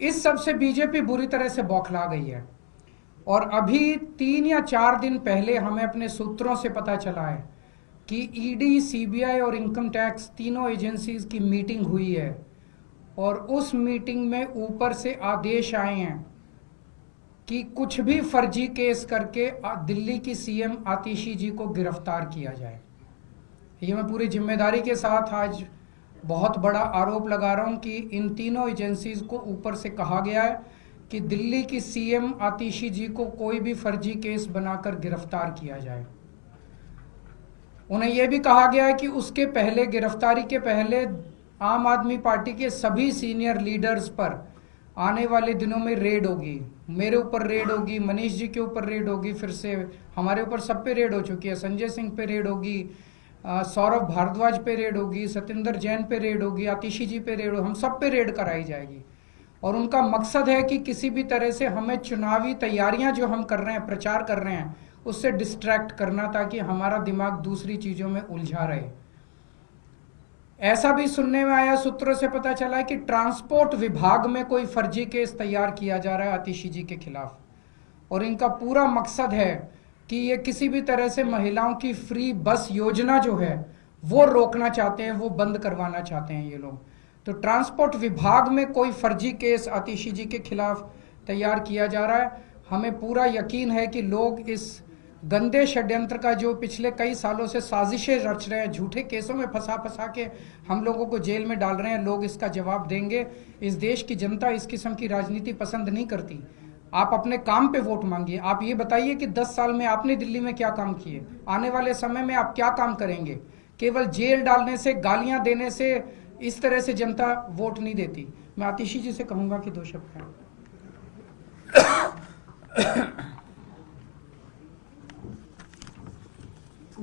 इस सब से बीजेपी बुरी तरह से बौखला गई है। और अभी 3 या 4 दिन पहले हमें अपने सूत्रों से पता चला है कि ईडी, सीबीआई और इनकम टैक्स तीनों एजेंसीज की मीटिंग हुई है और उस मीटिंग में ऊपर से आदेश आए हैं कि कुछ भी फर्जी केस करके दिल्ली की सीएम आतिशी जी को गिरफ्तार किया जाए। ये मैं पूरी जिम्मेदारी के साथ आज बहुत बड़ा आरोप लगा रहा हूं कि इन तीनों एजेंसीज को ऊपर से कहा गया है कि दिल्ली की सीएम आतिशी जी को कोई भी फर्जी केस बनाकर गिरफ्तार किया जाए। उन्हें यह भी कहा गया है कि उसके पहले, गिरफ्तारी के पहले, आम आदमी पार्टी के सभी सीनियर लीडर्स पर आने वाले दिनों में रेड होगी। मेरे ऊपर रेड होगी, मनीष जी के ऊपर रेड होगी, फिर से हमारे ऊपर सब पे रेड हो चुकी है। संजय सिंह पे रेड होगी, सौरभ भारद्वाज पे रेड होगी, सत्येंद्र जैन पे रेड होगी, आतिशी जी पे रेड होगी, हम सब पे रेड कराई जाएगी। और उनका मकसद है कि किसी भी तरह से हमें चुनावी तैयारियां जो हम कर रहे हैं, प्रचार कर रहे हैं, उससे डिस्ट्रैक्ट करना, ताकि हमारा दिमाग दूसरी चीजों में उलझा रहे। ऐसा भी सुनने में आया, सूत्रों से पता चला है कि ट्रांसपोर्ट विभाग में कोई फर्जी केस तैयार किया जा रहा है आतिशी जी के खिलाफ। और इनका पूरा मकसद है कि ये किसी भी तरह से महिलाओं की फ्री बस योजना जो है वो रोकना चाहते हैं, वो बंद करवाना चाहते हैं ये लोग। तो ट्रांसपोर्ट विभाग में कोई फर्जी केस आतिशी जी के खिलाफ तैयार किया जा रहा है। हमें पूरा यकीन है कि लोग इस गंदे षड्यंत्र का, जो पिछले कई सालों से साजिशें रच रहे हैं, झूठे केसों में फंसा फंसा के हम लोगों को जेल में डाल रहे हैं, लोग इसका जवाब देंगे। इस देश की जनता इस किस्म की राजनीति पसंद नहीं करती। आप अपने काम पे वोट मांगिए। आप ये बताइए कि 10 साल में आपने दिल्ली में क्या काम किए, आने वाले समय में आप क्या काम करेंगे। केवल जेल डालने से, गालियां देने से इस तरह से जनता वोट नहीं देती। मैं आतिशी जी से कहूंगा कि 2 शब्द कहें।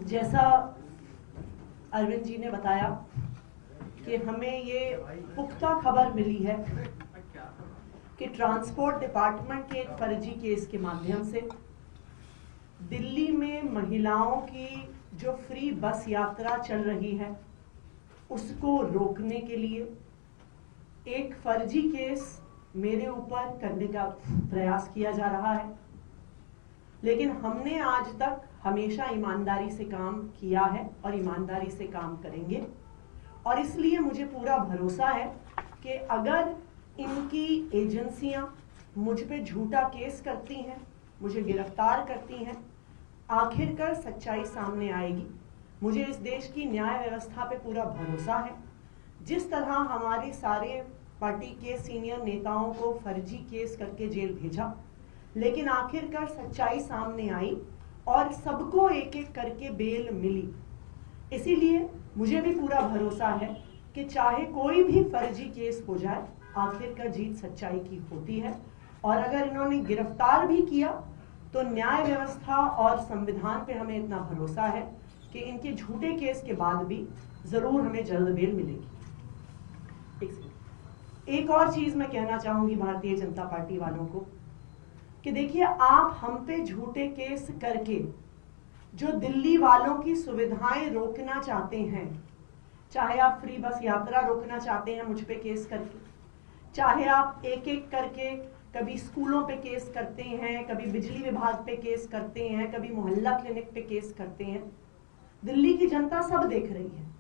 जैसा अरविंद जी ने बताया कि हमें ये पुख्ता खबर मिली है कि ट्रांसपोर्ट डिपार्टमेंट के एक फर्जी केस के माध्यम से दिल्ली में महिलाओं की जो फ्री बस यात्रा चल रही है उसको रोकने के लिए एक फर्जी केस मेरे ऊपर करने का प्रयास किया जा रहा है। लेकिन हमने आज तक हमेशा ईमानदारी से काम किया है और ईमानदारी से काम करेंगे। और इसलिए मुझे पूरा भरोसा है कि अगर इनकी एजेंसियां मुझ पे झूठा केस करती हैं, मुझे गिरफ्तार करती हैं, आखिरकार सच्चाई सामने आएगी। मुझे इस देश की न्याय व्यवस्था पे पूरा भरोसा है। जिस तरह हमारे सारे पार्टी के सीनियर नेताओं को फर्जी केस करके जेल भेजा, लेकिन आखिरकार सच्चाई सामने आई और सबको एक एक करके बेल मिली। इसीलिए मुझे भी पूरा भरोसा है कि चाहे कोई भी फर्जी केस हो जाए, आखिरकार जीत सच्चाई की होती है। और अगर इन्होंने गिरफ्तार भी किया तो न्याय व्यवस्था और संविधान पे हमें इतना भरोसा है कि इनके झूठे केस के बाद भी जरूर हमें जल्द बेल मिलेगी। एक और चीज मैं कहना चाहूंगी भारतीय जनता पार्टी वालों को कि देखिए, आप हम पे झूठे केस करके जो दिल्ली वालों की सुविधाएं रोकना चाहते हैं, चाहे आप फ्री बस यात्रा रोकना चाहते हैं मुझ पे केस करके, चाहे आप एक एक करके कभी स्कूलों पे केस करते हैं, कभी बिजली विभाग पे केस करते हैं, कभी मोहल्ला क्लिनिक पे केस करते हैं, दिल्ली की जनता सब देख रही है।